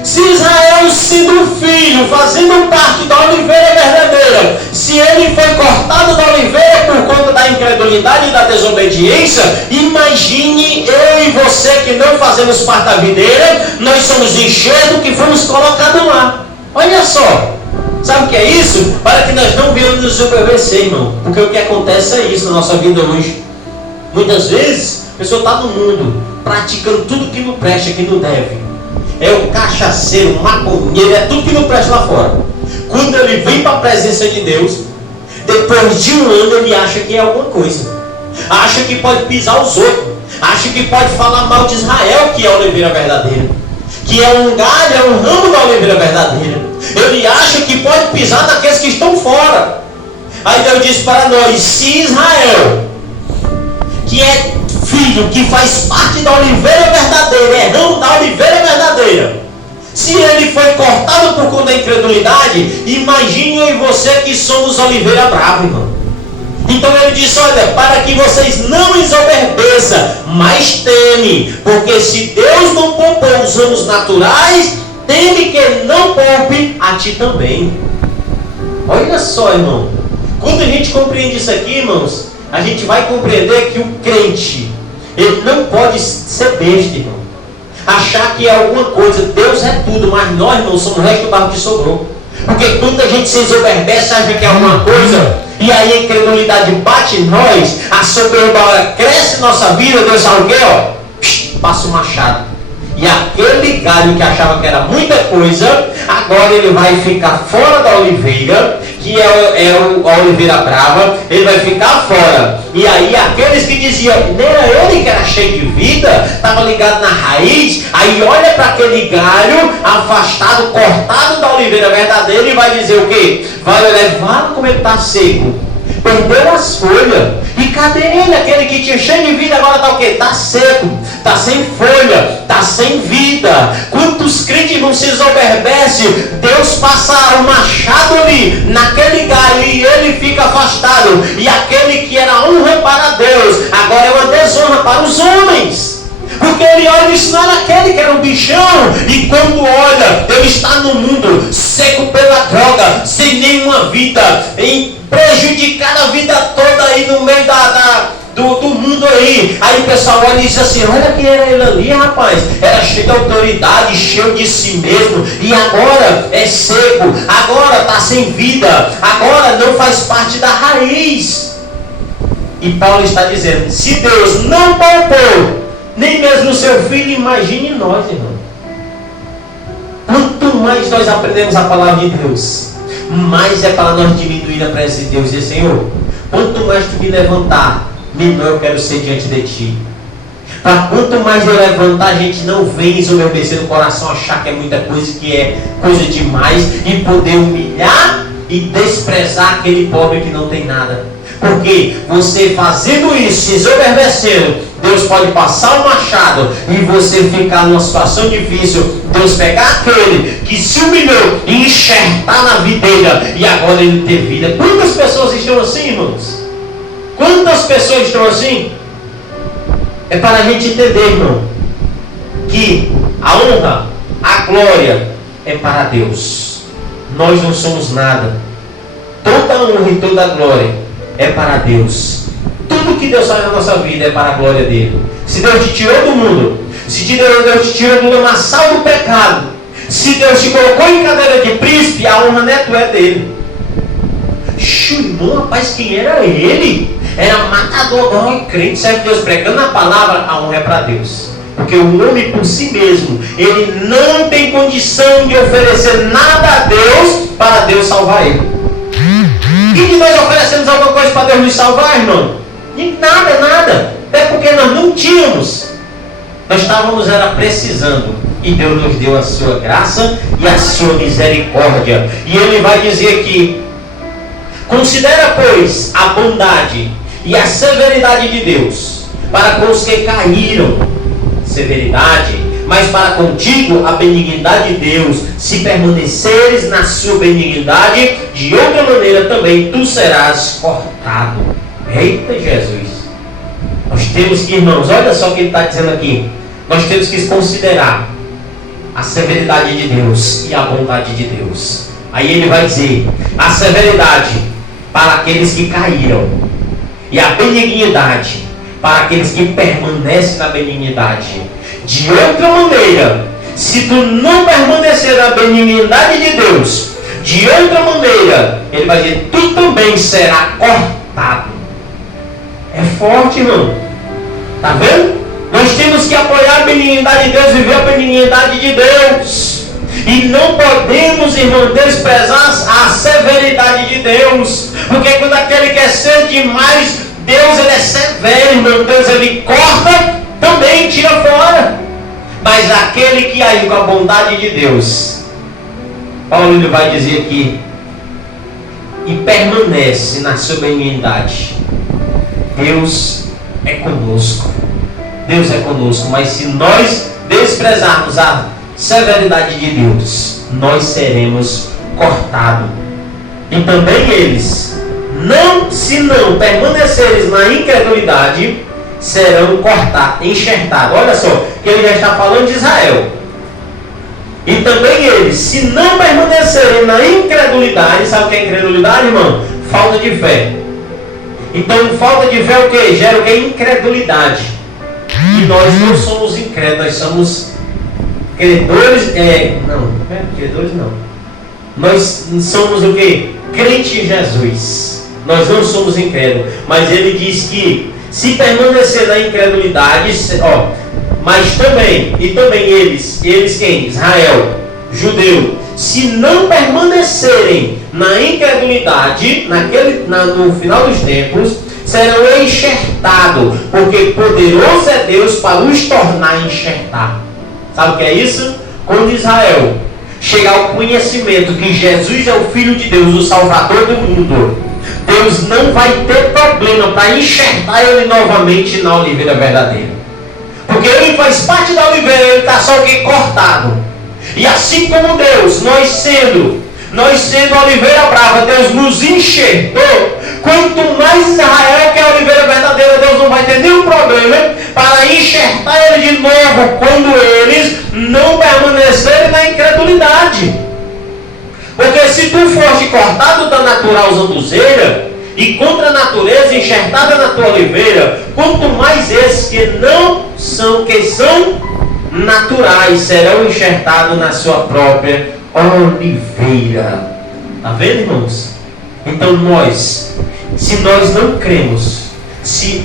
Se Israel, sendo filho, fazendo parte da oliveira verdadeira, se ele foi cortado da oliveira por conta da incredulidade e da desobediência, imagine eu e você que não fazemos parte da videira, nós somos enxertos que fomos colocados lá. Olha só, sabe o que é isso? Para que nós não venhamos nos obedecer, irmão. Porque o que acontece é isso na nossa vida hoje. Muitas vezes, a pessoa está no mundo, praticando tudo que não presta, que não deve. É o cachaceiro, o maconheiro, é tudo que não presta lá fora. Quando ele vem para a presença de Deus, depois de um ano ele acha que é alguma coisa. Acha que pode pisar os outros. Acha que pode falar mal de Israel, que é a oliveira verdadeira, que é um galho, é um ramo da oliveira verdadeira. Ele acha que pode pisar naqueles que estão fora. Aí Deus diz para nós: se Israel, que é filho, que faz parte da oliveira verdadeira, é ramo da oliveira verdadeira, se ele foi cortado por conta da incredulidade, imagine eu e você que somos oliveira brava, irmão. Então ele disse: olha, para que vocês não ensoberbeçam, mas teme, porque se Deus não poupou os ramos naturais, teme que não poupe a ti também. Olha só, irmão, quando a gente compreende isso aqui, irmãos, a gente vai compreender que o crente, ele não pode ser besta, irmão, achar que é alguma coisa. Deus é tudo, mas nós, irmãos, somos o resto do barro que sobrou. Porque quando a gente se ensoberbece, acha que é alguma coisa, e aí a incredulidade bate em nós, a soberba cresce em nossa vida, Deus sabe o quê? Passa o machado. E aquele galho que achava que era muita coisa, agora ele vai ficar fora da oliveira, que é a oliveira brava, ele vai ficar fora. E aí aqueles que diziam, não era ele que era cheio de vida, estava ligado na raiz, aí olha para aquele galho afastado, cortado da oliveira verdadeira e vai dizer o quê? Vai levar como ele está seco. Perdeu as folhas. E cadê ele? Aquele que tinha cheio de vida agora está o quê? Está seco, está sem folha, está sem vida. Quantos crentes não se ensoberbecem? Deus passa o machado ali naquele galho e ele fica afastado. E aquele que era honra para Deus, agora é uma desonra para os homens. Porque ele olha e diz: não era aquele que era um bichão. E quando olha, ele está no mundo, seco pela droga, sem nenhuma vida, prejudicado a vida toda aí no meio do mundo aí. Aí o pessoal olha e diz assim: olha quem era ele ali, rapaz. Era cheio de autoridade, cheio de si mesmo. E agora é seco, agora está sem vida, agora não faz parte da raiz. E Paulo está dizendo: se Deus não poupou nem mesmo o seu filho, imagine nós, irmão. Quanto mais nós aprendemos a palavra de Deus, mais é para nós diminuir a presença de Deus. E Senhor, quanto mais tu me levantar, menor eu quero ser diante de ti. Para quanto mais eu levantar, a gente não vem ensoberbecer no coração, achar que é muita coisa, que é coisa demais, e poder humilhar e desprezar aquele pobre que não tem nada. Porque você fazendo isso, se ensoberbecendo, Deus pode passar o machado e você ficar numa situação difícil. Deus pegar aquele que se humilhou e enxertar na videira e agora ele ter vida. Quantas pessoas estão assim, irmãos? Quantas pessoas estão assim? É para a gente entender, irmão, que a honra, a glória é para Deus. Nós não somos nada. Toda a honra e toda a glória é para Deus. Tudo que Deus faz na nossa vida é para a glória dele. Se Deus te tirou do mundo, se Deus te tirou do lamaçal do pecado, se Deus te colocou em cadeira de príncipe, a honra neto é dele. Irmão, rapaz, quem era ele? Era matador, agora é crente, serve Deus, pregando a palavra, a honra é para Deus. Porque o homem por si mesmo, ele não tem condição de oferecer nada a Deus para Deus salvar ele. E de nós oferecemos alguma coisa para Deus nos salvar, irmão? Nada, nada. Até porque nós não tínhamos. Nós estávamos precisando. E Deus nos deu a sua graça e a sua misericórdia. E Ele vai dizer aqui: considera, pois, a bondade e a severidade de Deus para com os que caíram. Severidade, mas para contigo a benignidade de Deus. Se permaneceres na sua benignidade, de outra maneira também tu serás cortado. Eita Jesus! Nós temos que, irmãos, olha só o que ele está dizendo aqui. Nós temos que considerar a severidade de Deus e a bondade de Deus. Aí ele vai dizer: a severidade para aqueles que caíram, e a benignidade para aqueles que permanecem na benignidade. De outra maneira, se tu não permanecer na benignidade de Deus, de outra maneira, ele vai dizer: tu também será cortado. É forte, irmão. Está vendo? Nós temos que apoiar a benignidade de Deus, viver a benignidade de Deus. E não podemos, irmão, desprezar a severidade de Deus. Porque quando aquele quer ser demais, Deus ele é severo, irmão. Deus ele corta Amém, tira fora. Mas aquele que age com a bondade de Deus, Paulo ele vai dizer aqui, e permanece na sua benignidade. Deus é conosco. Deus é conosco. Mas se nós desprezarmos a severidade de Deus, nós seremos cortados. E também eles, se não permanecerem na incredulidade, serão cortados, enxertados. Olha só, que ele já está falando de Israel. E também eles, se não permanecerem na incredulidade, sabe o que é incredulidade, irmão? Falta de fé. Então, falta de fé é o que? Gera o que? Incredulidade. E nós não somos incrédulos, nós somos credores. Credores não. Nós somos o que? Crente em Jesus. Nós não somos incrédulos. Mas ele diz que se permanecer na incredulidade, mas também eles quem? Israel, judeu, se não permanecerem na incredulidade, no final dos tempos, serão enxertados, porque poderoso é Deus para os tornar enxertar. Sabe o que é isso? Quando Israel chegar ao conhecimento que Jesus é o Filho de Deus, o Salvador do mundo, Deus não vai ter problema para enxertar ele novamente na oliveira verdadeira. Porque ele faz parte da oliveira, ele está só que cortado. E assim como Deus, nós sendo a oliveira brava, Deus nos enxertou. Quanto mais Israel, que é a oliveira verdadeira, Deus não vai ter nenhum problema para enxertar ele de novo, quando eles não permanecerem na incredulidade. Porque se tu foste cortado da natural zambuzeira e contra a natureza enxertada na tua oliveira, quanto mais esses que são naturais serão enxertados na sua própria oliveira. Está vendo, irmãos? Então se nós não cremos,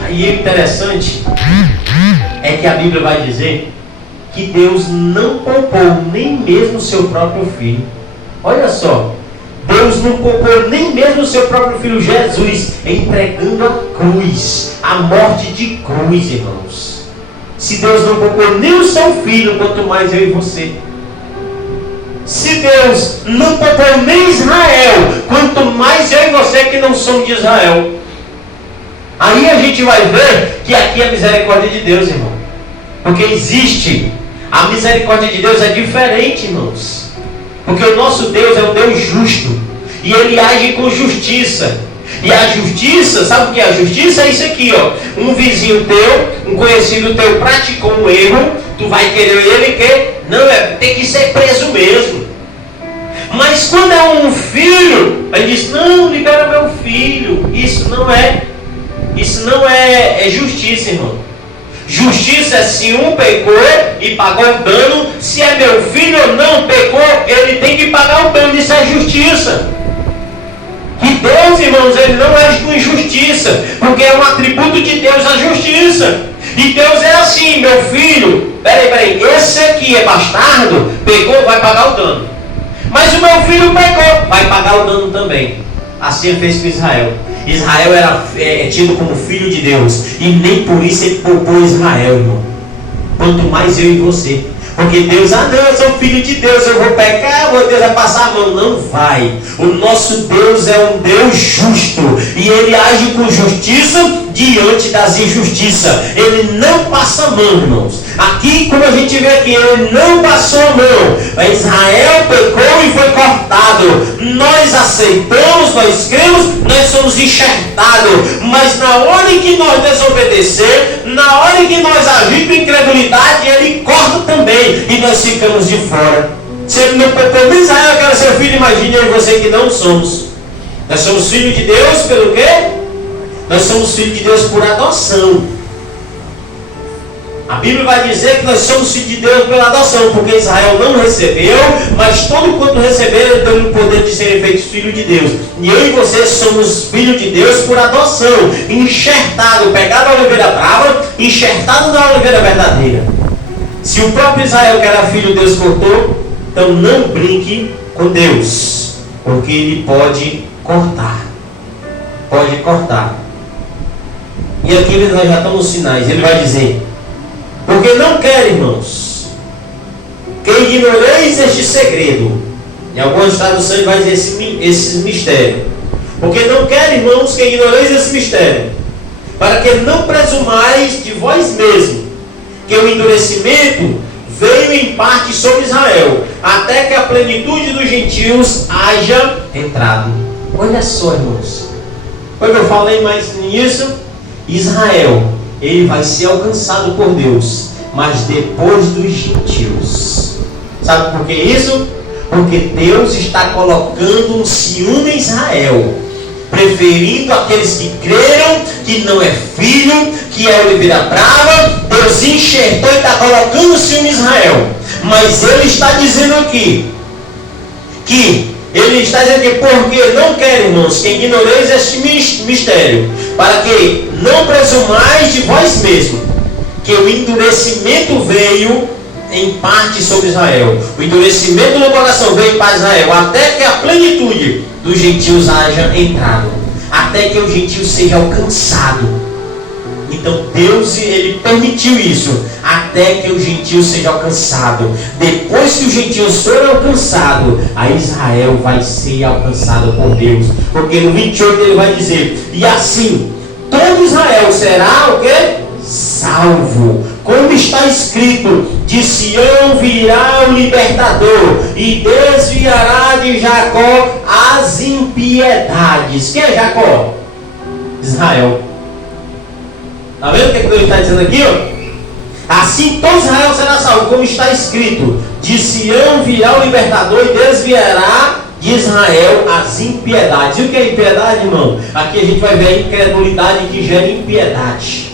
e o interessante é que a Bíblia vai dizer que Deus não poupou nem mesmo o seu próprio filho. Olha só, Deus não poupou nem mesmo o seu próprio filho Jesus, entregando a cruz, a morte de cruz, irmãos. Se Deus não poupou nem o seu filho, quanto mais eu e você. Se Deus não poupou nem Israel, quanto mais eu e você que não somos de Israel. Aí a gente vai ver que aqui é a misericórdia de Deus, irmão. Porque existe, a misericórdia de Deus é diferente, irmãos. Porque o nosso Deus é um Deus justo. E Ele age com justiça. E a justiça, sabe o que é a justiça? É isso aqui, ó. Um vizinho teu, um conhecido teu praticou um erro, tu vai querer ele que? Não, tem que ser preso mesmo. Mas quando é um filho, ele diz, não, libera meu filho. Isso não é justiça, irmão. Justiça é se um pecou e pagou o dano. Se é meu filho ou não pecou, ele tem que pagar o dano. Isso é justiça. E Deus, irmãos, ele não age com injustiça, porque é um atributo de Deus a justiça. E Deus é assim, meu filho, peraí, esse aqui é bastardo, pecou, vai pagar o dano. Mas o meu filho pecou, vai pagar o dano também. Assim ele fez com Israel. Israel era tido como filho de Deus, e nem por isso ele poupou Israel, irmão. Quanto mais eu e você. Porque Deus, não, eu sou filho de Deus, eu vou pecar, Deus vai passar a mão. Não vai. O nosso Deus é um Deus justo. E Ele age com justiça diante das injustiças. Ele não passa a mão, irmãos. Aqui, como a gente vê aqui, Ele não passou a mão. Mas Israel pecou e foi cortado. Nós aceitamos, nós cremos, nós somos enxertados. Mas na hora em que nós desobedecer, na hora em que nós agimos com incredulidade, Ele corta também. E nós ficamos de fora. Se ele não poupou nem Israel, que era seu filho, imagine eu e você que não somos. Nós somos filhos de Deus pelo quê? Nós somos filhos de Deus por adoção. A Bíblia vai dizer que nós somos filhos de Deus pela adoção, porque Israel não recebeu, mas todo quanto receberam, ele teve o poder de serem feitos filhos de Deus. E eu e você somos filhos de Deus por adoção, enxertado, pegado a oliveira brava, enxertado na oliveira verdadeira. Se o próprio Israel, que era filho, Deus cortou, então não brinque com Deus, porque Ele pode cortar. E aqui nós já estamos nos sinais. Ele vai dizer, Porque não quer, irmãos, que ignoreis este segredo. Em algumas traduções vai dizer esse mistério. Porque não quer, irmãos, que ignoreis esse mistério, para que não presumais de vós mesmos, que o endurecimento veio em parte sobre Israel, até que a plenitude dos gentios haja entrado. Olha só, irmãos. Quando eu falei mais nisso, Israel, ele vai ser alcançado por Deus, mas depois dos gentios. Sabe por que isso? Porque Deus está colocando um ciúme em Israel, preferindo aqueles que creram, que não é filho, que é oliveira brava. Deus enxertou e está colocando o ciúme em Israel. Mas ele está dizendo aqui, porque não quer, irmãos, que ignoreis este mistério, para que não presumais de vós mesmos, que o endurecimento veio em parte sobre Israel. O endurecimento no coração veio para Israel, até que a plenitude dos gentios haja entrado, até que o gentio seja alcançado. Então Deus, ele permitiu isso, até que o gentio seja alcançado. Depois que os gentios forem alcançados, a Israel vai ser alcançado por Deus. Porque no 28 ele vai dizer: e assim todo Israel será o quê? Salvo. Como está escrito: de Sião virá o libertador, e desviará de Jacó as impiedades. Quem é Jacó? Israel. Está vendo o que Deus está dizendo aqui? Ó? Assim todo Israel será salvo, como está escrito: de Sião virá o libertador, e desviará de Israel as impiedades. E o que é impiedade, irmão? Aqui a gente vai ver a incredulidade que gera impiedade.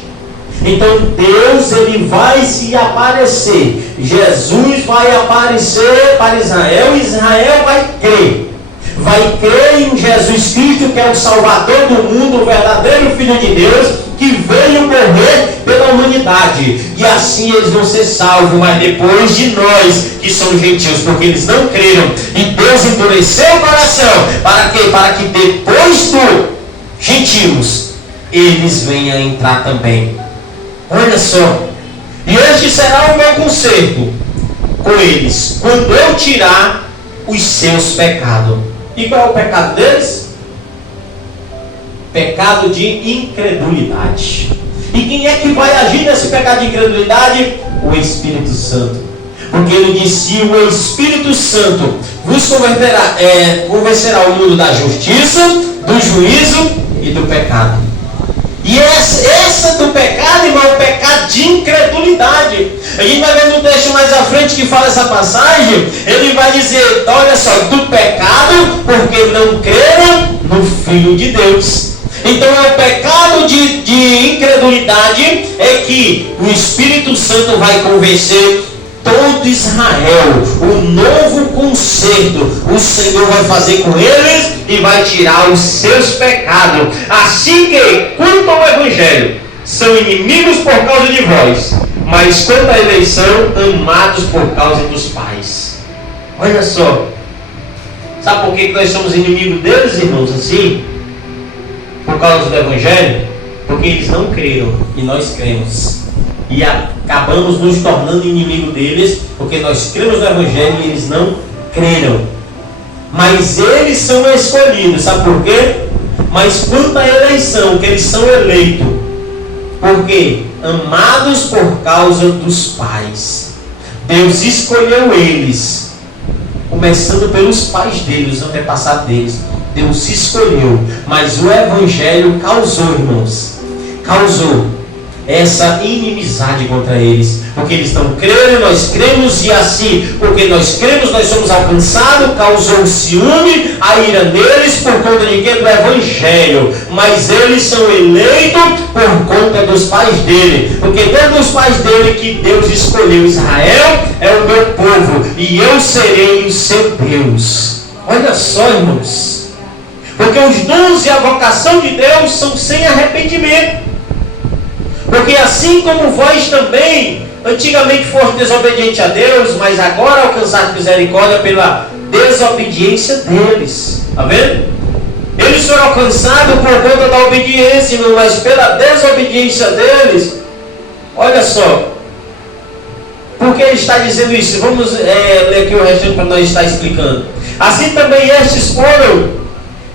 Então Deus, ele vai se aparecer. Jesus vai aparecer para Israel, e Israel vai crer. Vai crer em Jesus Cristo, que é o Salvador do mundo, o verdadeiro Filho de Deus, que veio morrer pela humanidade. E assim eles vão ser salvos, mas depois de nós, que somos gentios, porque eles não creram. E Deus endureceu o coração. Para quê? Para que depois dos gentios, eles venham entrar também. Olha só. E este será o meu conserto com eles, quando eu tirar os seus pecados. E qual é o pecado deles? Pecado de incredulidade. E quem é que vai agir nesse pecado de incredulidade? O Espírito Santo. Porque ele disse: o Espírito Santo vos convencerá o mundo da justiça, do juízo e do pecado. E essa do pecado, irmão, é o pecado de incredulidade. A gente vai ver no texto mais à frente que fala essa passagem. Ele vai dizer: olha só, do pecado, porque não creram no Filho de Deus. Então é o pecado de incredulidade, é que o Espírito Santo vai convencer todo Israel. O novo conserto o Senhor vai fazer com eles e vai tirar os seus pecados. Assim que, quanto ao Evangelho, são inimigos por causa de vós, mas quanto à eleição, amados por causa dos pais. Olha só. Sabe por que nós somos inimigos deles, irmãos, assim? Por causa do Evangelho? Porque eles não creram e nós cremos. E acabamos nos tornando inimigo deles, porque nós cremos no Evangelho e eles não creram. Mas eles são escolhidos, sabe por quê? Mas quanto à eleição, que eles são eleitos, porque amados por causa dos pais. Deus escolheu eles, começando pelos pais deles, os antepassados deles. Deus escolheu, mas o Evangelho causou, irmãos, essa inimizade contra eles, porque eles não creram, nós cremos, e assim, porque nós cremos, nós somos alcançados, causou o ciúme, a ira neles, por conta de quê? Do Evangelho. Mas eles são eleitos por conta dos pais dele, porque dentro dos pais dele que Deus escolheu: Israel é o meu povo, e eu serei o seu Deus. Olha só, irmãos, porque os dons e a vocação de Deus são sem arrependimento. Porque assim como vós também antigamente foste desobediente a Deus, mas agora alcançaste misericórdia pela desobediência deles. Está vendo? Eles foram alcançados por conta da obediência, mas pela desobediência deles, olha só, Por que ele está dizendo isso? Vamos ler aqui o restante para nós estar explicando. Assim também estes foram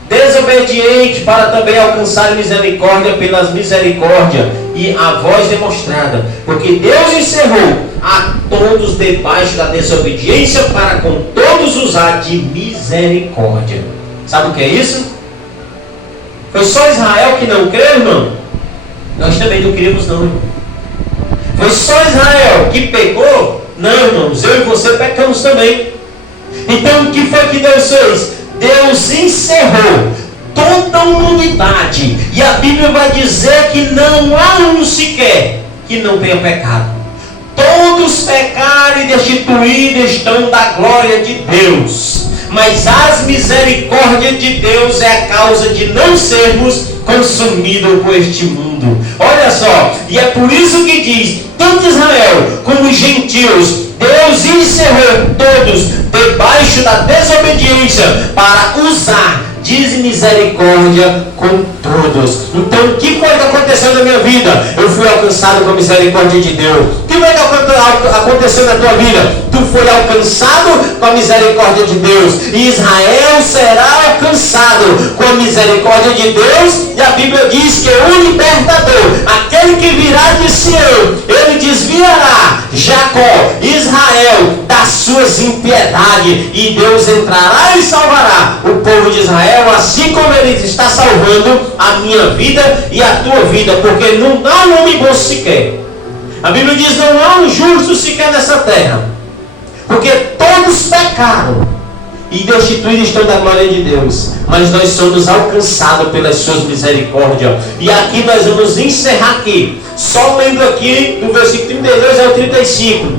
desobedientes para também alcançar misericórdia pelas misericórdias e a voz demonstrada. Porque Deus encerrou a todos debaixo da desobediência para com todos usar de misericórdia. Sabe o que é isso? Foi só Israel que não creu, irmão? Nós também não queríamos não, irmão. Foi só Israel que pecou? Não, irmãos, eu e você pecamos também. Então o que foi que Deus fez? Deus encerrou toda a humanidade. E a Bíblia vai dizer que não há um sequer que não tenha pecado. Todos pecaram e destituídos estão da glória de Deus. Mas as misericórdias de Deus é a causa de não sermos consumidos por este mundo. Olha só, e é por isso que diz, tanto Israel como os gentios, Deus encerrou todos debaixo da desobediência para usar de misericórdia com todos. Então o que foi que aconteceu na minha vida? Eu fui alcançado com a misericórdia de Deus. O que foi que aconteceu na tua vida? Tu foi alcançado com a misericórdia de Deus. E Israel será alcançado com a misericórdia de Deus. E a Bíblia diz que o libertador, aquele que virá de Sião, ele desviará Jacó, Israel, das suas impiedades, e Deus entrará e salvará o povo de Israel, assim como ele está salvando a minha vida e a tua vida, porque não há um homem bom sequer. A Bíblia diz, não há um justo sequer nessa terra, porque todos pecaram e destituídos estão da glória de Deus, mas nós somos alcançados pelas suas misericórdias. E aqui nós vamos encerrar aqui, só lendo aqui do versículo 32 ao 35,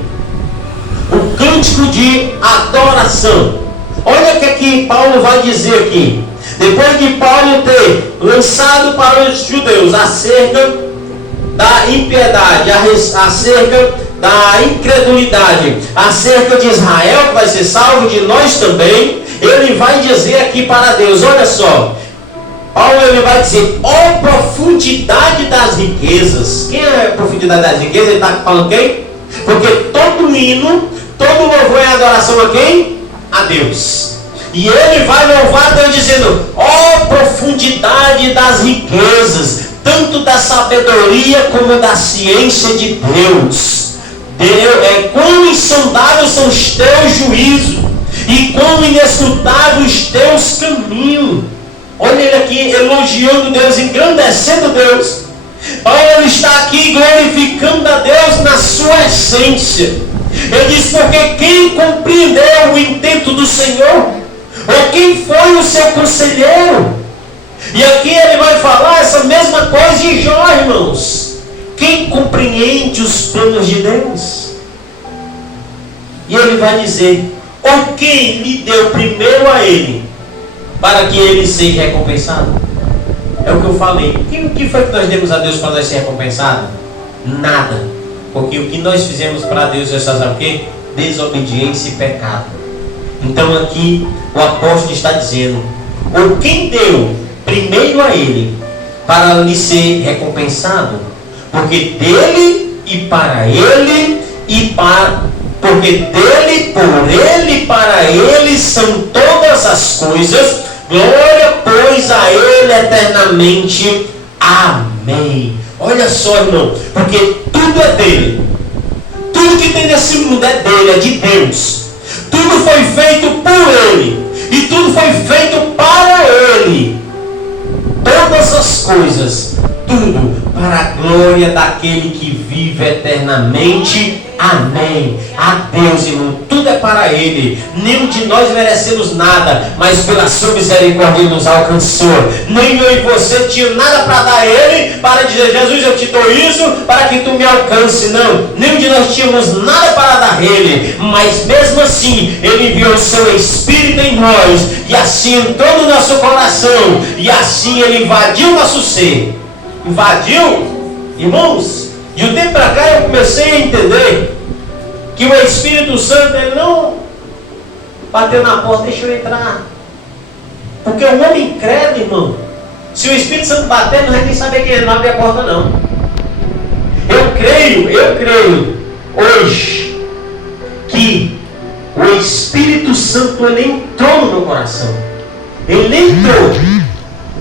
o cântico de adoração. Olha o que aqui Paulo vai dizer aqui. Depois de Paulo ter lançado para os judeus acerca da impiedade, acerca da incredulidade, acerca de Israel que vai ser salvo, de nós também, ele vai dizer aqui para Deus, olha só, Paulo ele vai dizer, ó profundidade das riquezas. Quem é a profundidade das riquezas? Ele está falando quem? Porque todo hino, todo louvor é adoração a quem? A Deus. E ele vai louvar Deus dizendo, ó profundidade das riquezas, tanto da sabedoria como da ciência de Deus. Quão insondáveis são os teus juízos e quão inescrutáveis os teus caminhos. Olha ele aqui elogiando Deus, engrandecendo Deus. Olha, ele está aqui glorificando a Deus na sua essência. Ele diz, porque quem compreendeu o intento do Senhor? Ou quem foi o seu conselheiro? E aqui ele vai falar essa mesma coisa em Jó, irmãos. Quem compreende os planos de Deus? E ele vai dizer, ou quem lhe deu primeiro a ele, para que ele seja recompensado? É o que eu falei. O que foi que nós demos a Deus para nós ser recompensado? Nada. Porque o que nós fizemos para Deus é, sabe o quê? Desobediência e pecado. Então aqui o apóstolo está dizendo, ou quem deu primeiro a ele, para lhe ser recompensado? Porque dele e para ele porque dele, por ele e para ele são todas as coisas, glória pois a ele eternamente. Amém. Olha só, irmão, porque tudo é dele. Tudo que tem nesse mundo é dele, é de Deus. Tudo foi feito por ele e tudo foi feito para ele. Todas as coisas, tudo para a glória daquele que vive eternamente. Amém. A Deus, irmão, tudo é para ele. Nenhum de nós merecemos nada, mas pela sua misericórdia ele nos alcançou. Nem eu e você tinha nada para dar a ele, para dizer, Jesus, eu te dou isso para que tu me alcance. Não, nenhum de nós tínhamos nada para dar a ele, mas mesmo assim ele enviou o seu Espírito em nós, e assim entrou no nosso coração, e assim ele invadiu o nosso ser. Invadiu, irmãos. De um tempo para cá eu comecei a entender que o Espírito Santo ele não bateu na porta, deixa eu entrar. Porque o homem incrédulo, irmão, se o Espírito Santo bater, não vai nem saber quem é, não abre a porta não. Eu creio, hoje, que o Espírito Santo ele entrou no meu coração. Ele entrou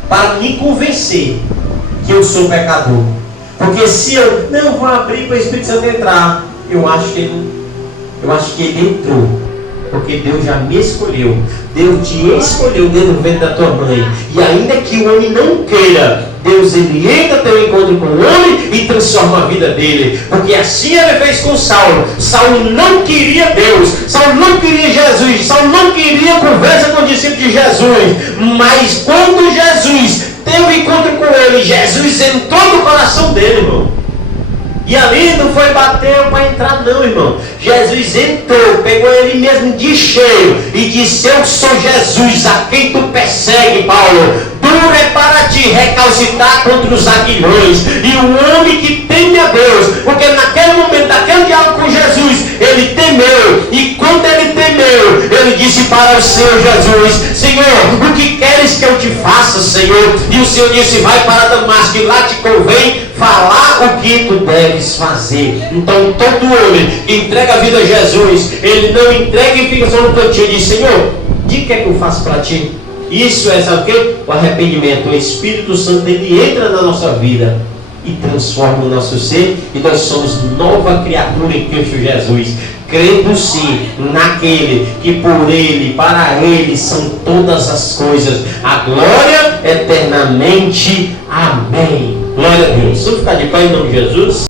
para me convencer que eu sou pecador. Porque se eu não vou abrir para o Espírito Santo entrar, eu acho que ele entrou. Porque Deus já me escolheu. Deus te escolheu dentro do ventre da tua mãe. E ainda que o homem não queira, Deus ele entra ter um encontro com o homem e transforma a vida dele. Porque assim ele fez com Saulo. Saulo não queria Deus. Saulo não queria Jesus. Saulo não queria conversa com o discípulo de Jesus. Mas quando Jesus teve um encontro com ele, Jesus entrou no coração dele, irmão. E ali não foi bater para entrar não, irmão. Jesus entrou, pegou ele mesmo de cheio e disse: eu sou Jesus, a quem tu persegue, Paulo. Duro é para ti recalcitrar contra os aguilhões. E o homem que teme a Deus, porque naquele momento, naquele diálogo com Jesus, ele temeu. E quando ele temeu, ele disse para o Senhor Jesus: Senhor, o que queres que eu te faça, Senhor? E o Senhor disse: vai para Damasco, e lá te convém falar o que tu deves fazer. Então todo homem que entrega a vida a Jesus, ele não entrega e fica só no cantinho e diz: Senhor, diga o que é que eu faço para ti. Isso é, sabe o que? O arrependimento. O Espírito Santo ele entra na nossa vida e transforma o nosso ser, e nós somos nova criatura em Cristo Jesus, crendo sim naquele que por ele, para ele são todas as coisas, a glória eternamente. Amém. Glória a Deus. Vamos ficar de pé em nome de Jesus.